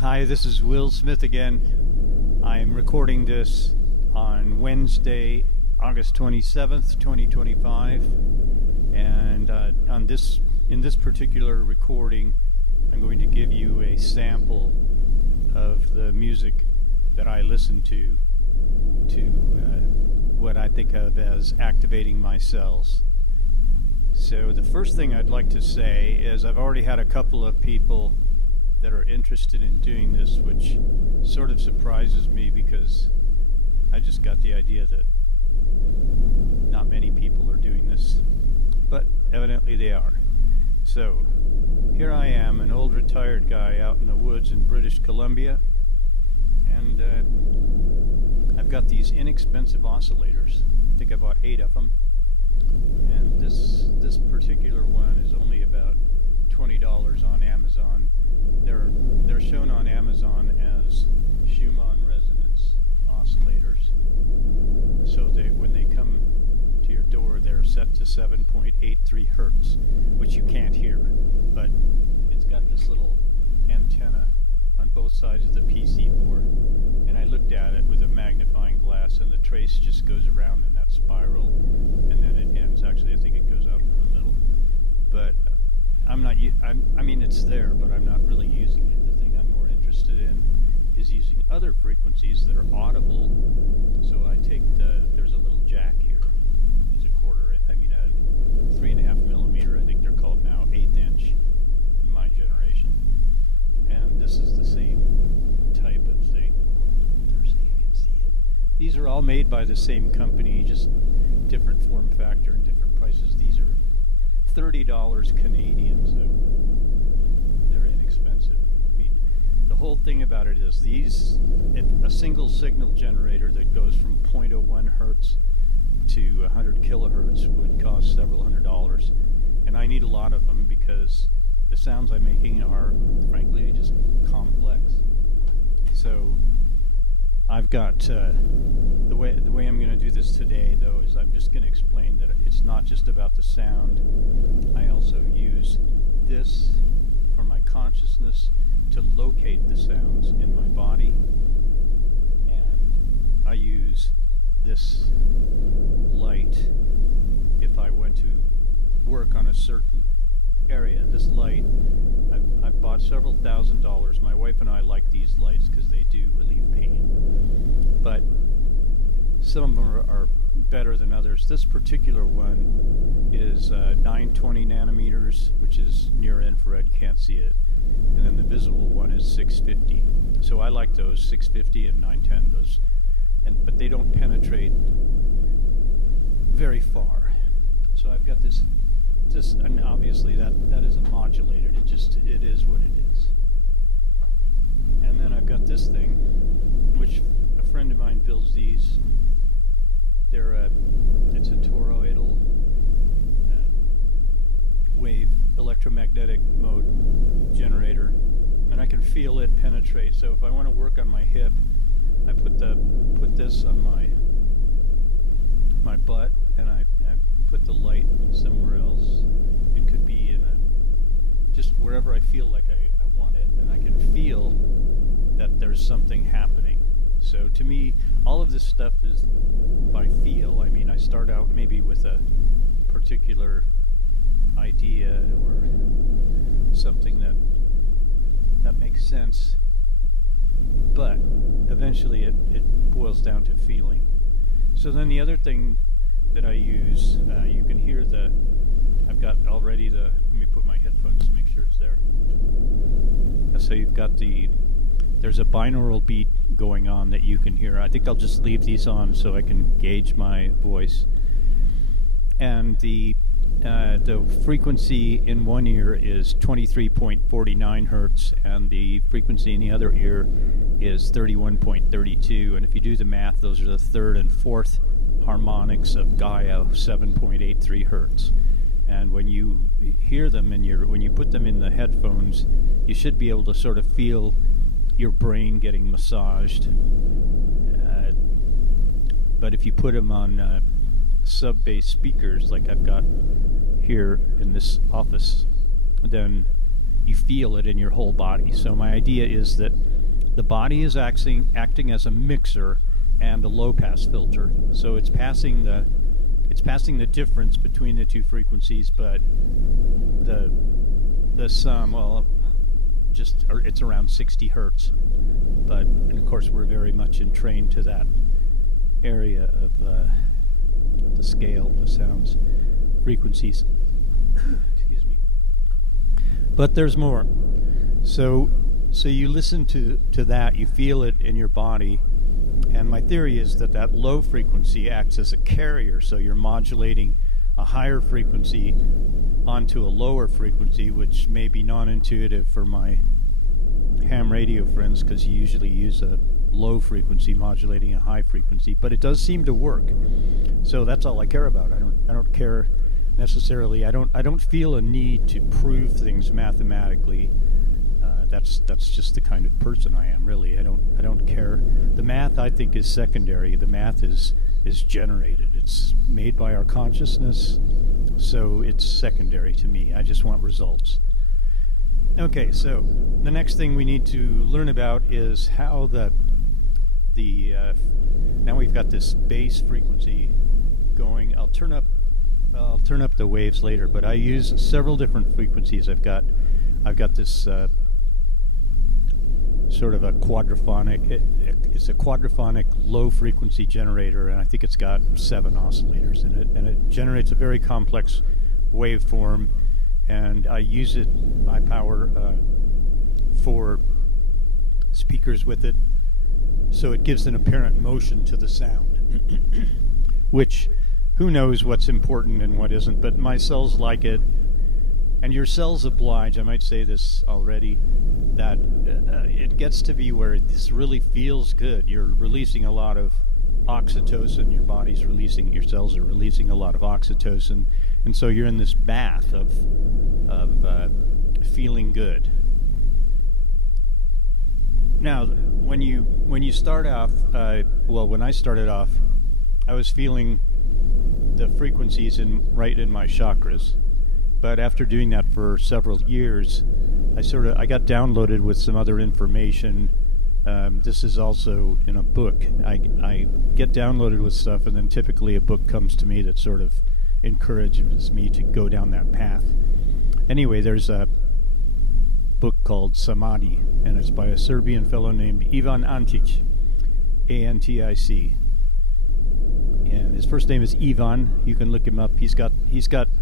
Hi, this is Will Smith again. I'm recording this on Wednesday, August 27th, 2025. And in this particular recording, I'm going to give you a sample of the music that I listen to what I think of as activating my cells. So the first thing I'd like to say is I've already had a couple of people that are interested in doing this, which sort of surprises me because I just got the idea that not many people are doing this, but evidently they are. So here I am, an old retired guy out in the woods in British Columbia, and I've got these inexpensive oscillators. I think I bought 8 of them, and this particular one is only about $20 on Amazon. They're shown on Amazon as Schumann resonance oscillators. So when they come to your door, they're set to 7.83 hertz, which you can't hear, but it's got this little antenna on both sides of the PC board. And I looked at it with a magnifying glass, and the trace just goes around in that spiral, and then it ends. Actually, I think it goes out from the middle. But I mean, it's there, but I'm not really using it. The thing I'm more interested in is using other frequencies that are audible. So I take there's a little jack here. It's a 3.5 millimeter, I think they're called now, 1/8 inch in my generation. And this is the same type of thing. So you can see it. These are all made by the same company, just different form factor and different prices. These are $30 Canadian, so they're inexpensive. I mean, the whole thing about it is a single signal generator that goes from 0.01 hertz to 100 kilohertz would cost several $100s, and I need a lot of them because the sounds I'm making are, frankly, just complex. So I've got the way I'm going to do this today, though, is I'm just going to explain that it's not just about the sound. I also use this for my consciousness to locate the sounds in my body, and I use this light if I went to work on a certain area. This light, I've bought several $1,000s. My wife and I like these lights because they do relieve pain, but some of them are better than others. This particular one is 920 nanometers, which is near infrared, you can't see it, and then the visible one is 650. So I like those 650 and 910, but they don't penetrate very far. So I've got this, and obviously that isn't modulated. It is what it is. And then I've got this thing, which a friend of mine builds these. It's a toroidal wave electromagnetic mode generator, and I can feel it penetrate. So if I want to work on my hip, I put this on my butt, and I put the light somewhere else. It could be in just wherever I feel like I want it, and I can feel that there's something happening. So to me, all of this stuff is by feel. I mean, I start out maybe with a particular idea or something that makes sense, but eventually it boils down to feeling. So then the other thing that I use, you can hear I've got already let me put my headphones to make sure it's there. So you've got there's a binaural beat going on that you can hear. I think I'll just leave these on so I can gauge my voice. And the frequency in one ear is 23.49 hertz, and the frequency in the other ear is 31.32. And if you do the math, those are the third and fourth harmonics of Gaia, 7.83 hertz. And when you hear them when you put them in the headphones, you should be able to sort of feel your brain getting massaged. But if you put them on sub-bass speakers like I've got here in this office, then you feel it in your whole body. So my idea is that the body is acting as a mixer and a low-pass filter. So it's passing the difference between the two frequencies, but the sum, well, it's around 60 hertz. But and of course we're very much entrained to that area of the scale, the sounds, frequencies. Excuse me. But there's more. So you listen to that, you feel it in your body, and my theory is that low frequency acts as a carrier, so you're modulating a higher frequency onto a lower frequency, which may be non-intuitive for my ham radio friends, because you usually use a low frequency modulating a high frequency, but it does seem to work. So that's all I care about. I don't care necessarily. I don't feel a need to prove things mathematically. That's just the kind of person I am, really. I don't care. The math, I think, is secondary. The math is generated. It's made by our consciousness, so it's secondary to me. I just want results. Okay, so the next thing we need to learn about is how now we've got this bass frequency going. I'll turn up the waves later, but I use several different frequencies. I've got this sort of a quadraphonic. It's a quadraphonic low frequency generator, and I think it's got 7 oscillators in it, and it generates a very complex waveform. And I use it, I power 4 speakers with it, so it gives an apparent motion to the sound, which, who knows what's important and what isn't, but my cells like it, and your cells oblige. I might say this already, that it gets to be where this really feels good. You're releasing a lot of oxytocin, your cells are releasing a lot of oxytocin, and so you're in this bath of feeling good. Now, when you start off, when I started off, I was feeling the frequencies right in my chakras. But after doing that for several years, I got downloaded with some other information. This is also in a book. I get downloaded with stuff, and then typically a book comes to me that sort of encourages me to go down that path. Anyway, there's a book called Samadhi, and it's by a Serbian fellow named Ivan Antic, A-N-T-I-C. And his first name is Ivan. You can look him up. He's got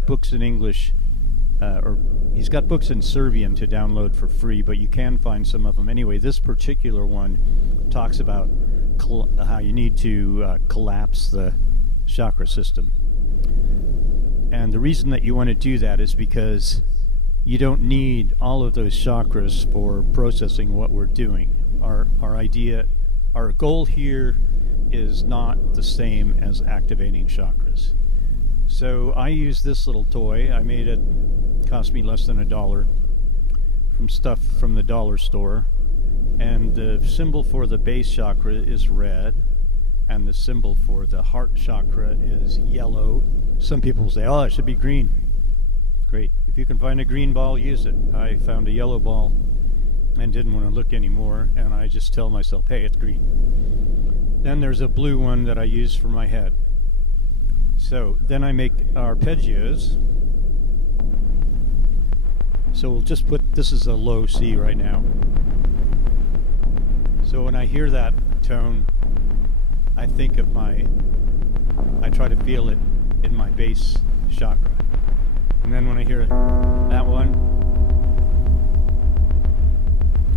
books in English, or he's got books in Serbian to download for free, but you can find some of them. Anyway, this particular one talks about how you need to collapse the chakra system. And the reason that you want to do that is because you don't need all of those chakras for processing what we're doing. Our goal here is not the same as activating chakras. So I use this little toy. I made it, cost me less than $1, from stuff from the dollar store. And the symbol for the base chakra is red, and the symbol for the heart chakra is yellow. Some people say, oh, it should be green. Great. If you can find a green ball, use it. I found a yellow ball and didn't want to look anymore, and I just tell myself, hey, it's green. Then there's a blue one that I use for my head. So then I make arpeggios. So we'll just put, this is a low C right now. So when I hear that tone, I think of I try to feel it in my base chakra. And then when I hear that one,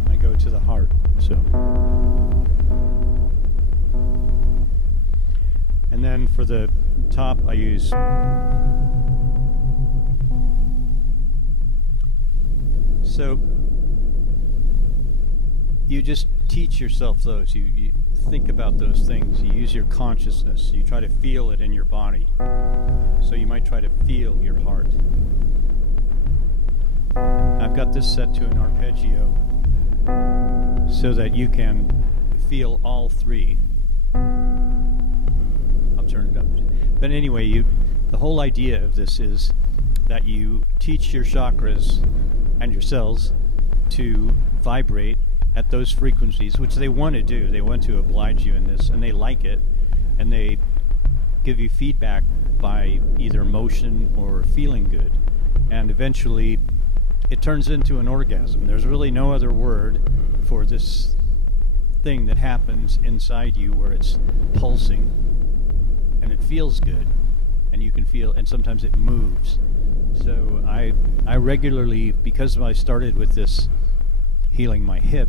I go to the heart. So, and then for the top, I use so you just teach yourself those. You think about those things. You use your consciousness. You try to feel it in your body. So you might try to feel your heart. I've got this set to an arpeggio so that you can feel all three. I'll turn it up. But anyway, the whole idea of this is that you teach your chakras and your cells to vibrate at those frequencies, which they want to do. They want to oblige you in this, and they like it, and they give you feedback by either motion or feeling good. And eventually it turns into an orgasm. There's really no other word for this thing that happens inside you where it's pulsing and it feels good, and you can feel, and sometimes it moves. So I regularly, because I started with this healing my hip,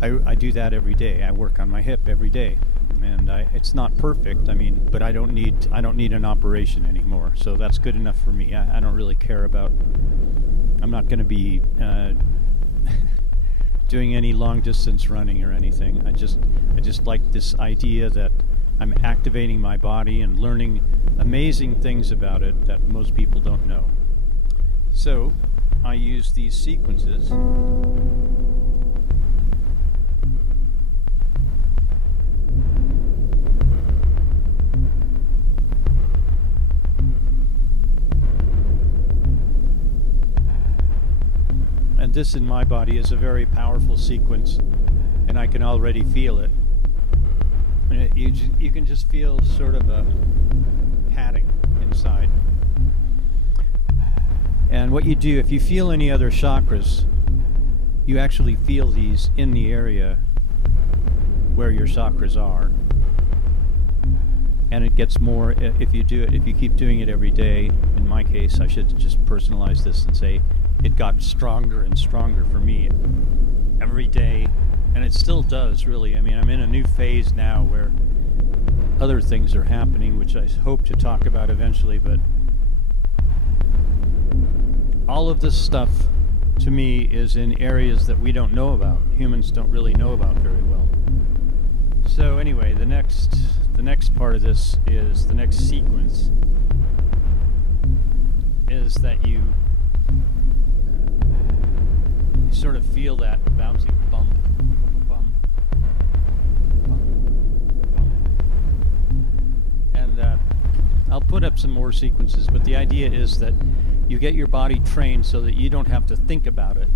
I do that every day. I work on my hip every day, and it's not perfect. I mean, but I don't need an operation anymore. So that's good enough for me. I don't really care about. I'm not going to be doing any long distance running or anything. I just like this idea that I'm activating my body and learning amazing things about it that most people don't know. So I use these sequences. And this in my body is a very powerful sequence, and I can already feel it. And you can just feel sort of a padding inside. And what you do, if you feel any other chakras, you actually feel these in the area where your chakras are. And it gets more if you keep doing it every day. In my case, I should just personalize this and say it got stronger and stronger for me every day, and it still does, really. I mean, I'm in a new phase now where other things are happening, which I hope to talk about eventually, but all of this stuff to me is in areas that we don't know about. Humans don't really know about very well. So anyway, the next part of this is the next sequence is that you sort of feel that bouncing bump, bum, bum, bum. And I'll put up some more sequences, but the idea is that you get your body trained so that you don't have to think about it.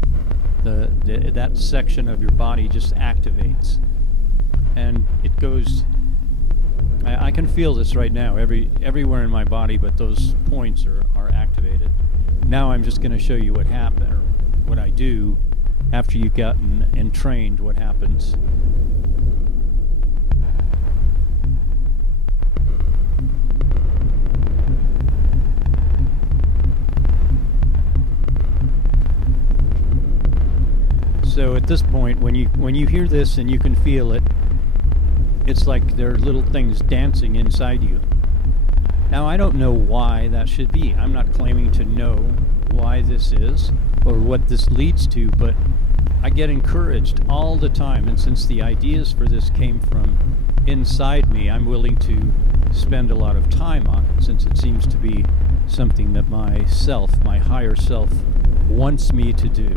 That section of your body just activates, and it goes. I can feel this right now, everywhere in my body, but those points are activated. Now I'm just going to show you what happened, or what I do after you've gotten and trained, what happens. So at this point, when you hear this and you can feel it, it's like there are little things dancing inside you. Now, I don't know why that should be. I'm not claiming to know why this is or what this leads to, but I get encouraged all the time, and since the ideas for this came from inside me, I'm willing to spend a lot of time on it, since it seems to be something that my higher self, wants me to do.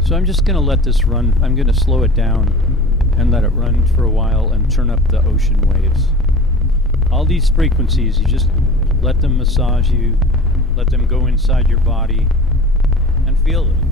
So I'm just going to let this run. I'm going to slow it down and let it run for a while and turn up the ocean waves. All these frequencies, you just let them massage you, let them go inside your body, and feel them.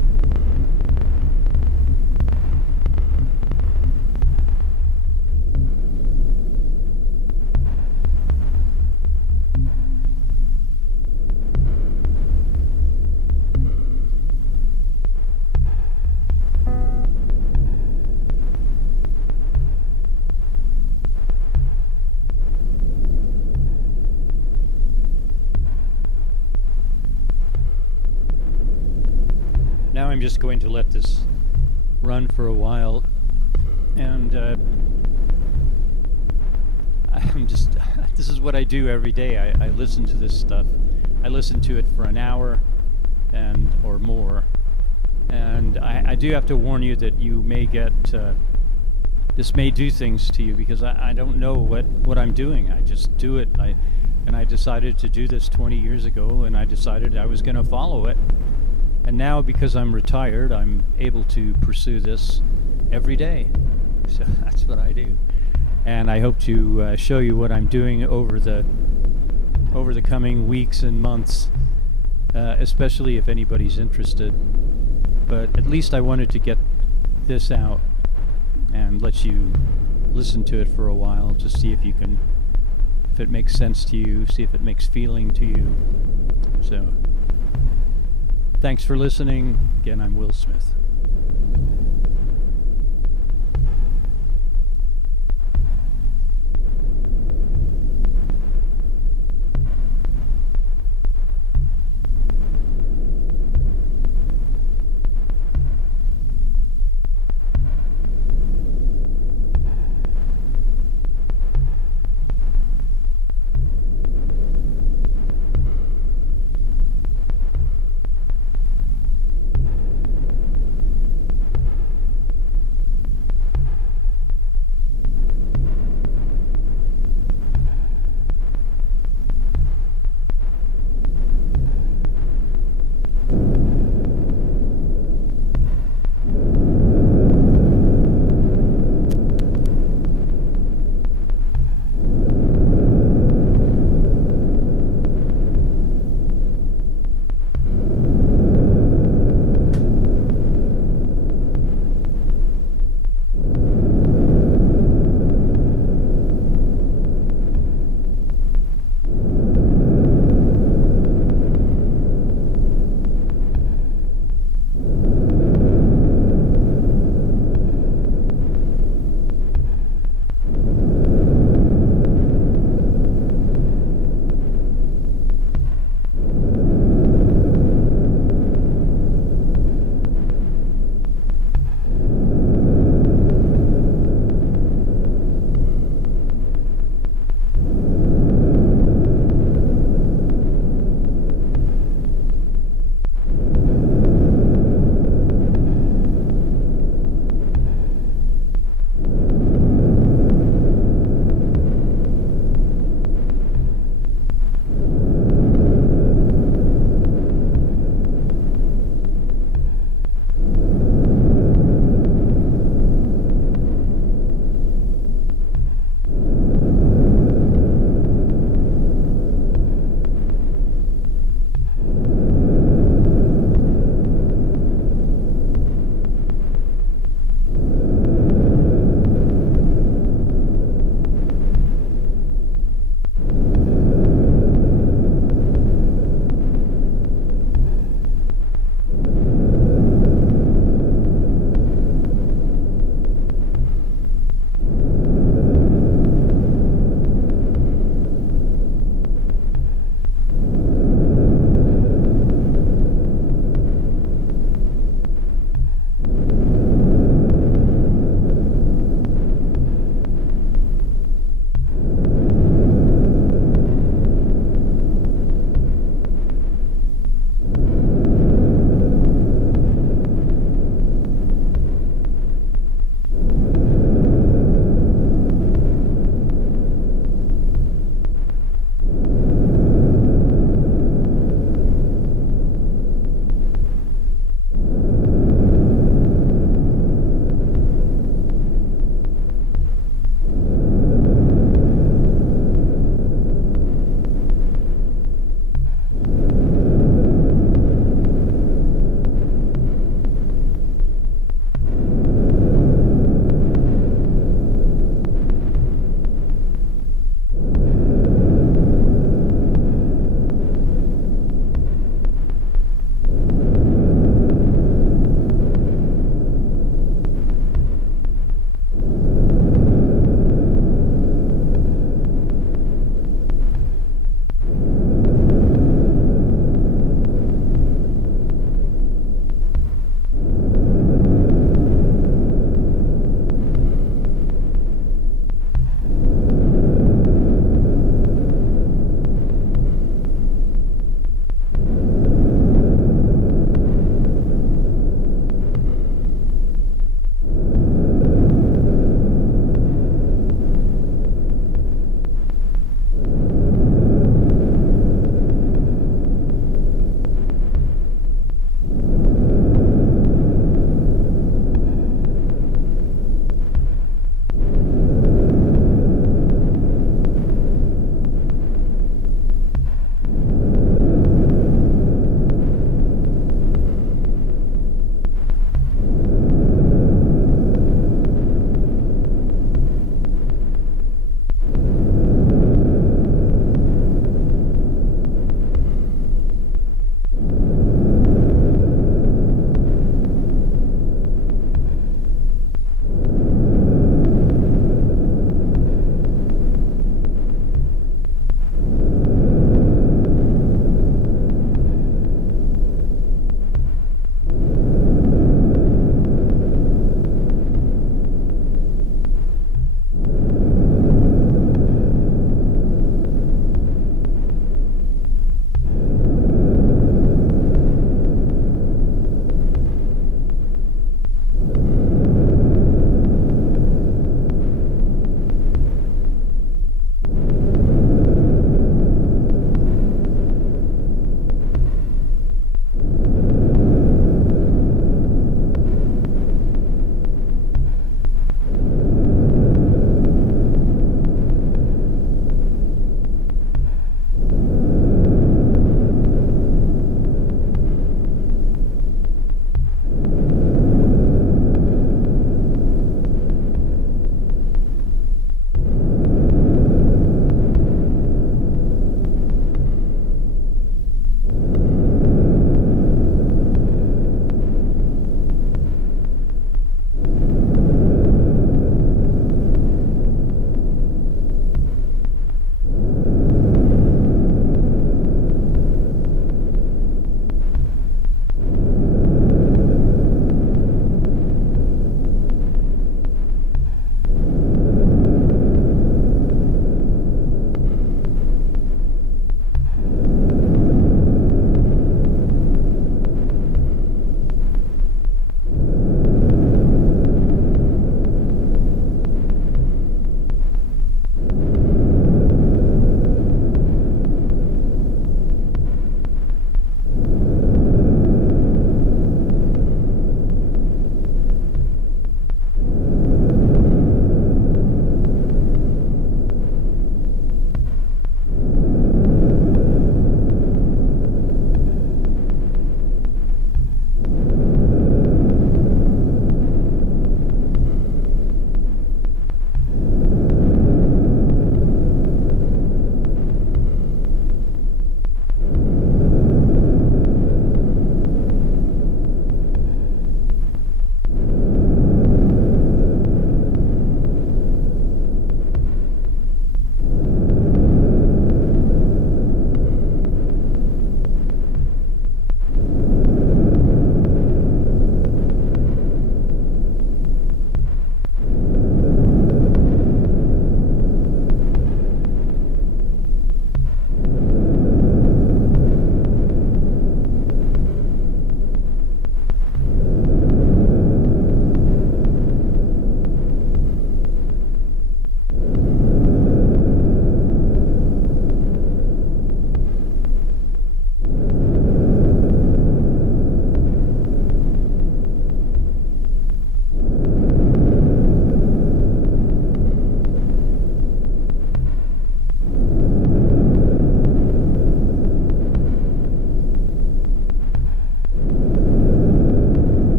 Now I'm just going to let this run for a while, and this is what I do every day. I listen to this stuff. I listen to it for an hour or more, and I do have to warn you that you may get this may do things to you, because I don't know what I'm doing. I just do it. And I decided to do this 20 years ago, and I decided I was going to follow it. And now, because I'm retired, I'm able to pursue this every day. So that's what I do. And I hope to show you what I'm doing over the coming weeks and months especially if anybody's interested. But at least I wanted to get this out and let you listen to it for a while to see if it makes sense to you, see if it makes feeling to you. So, thanks for listening. Again, I'm Will Smith.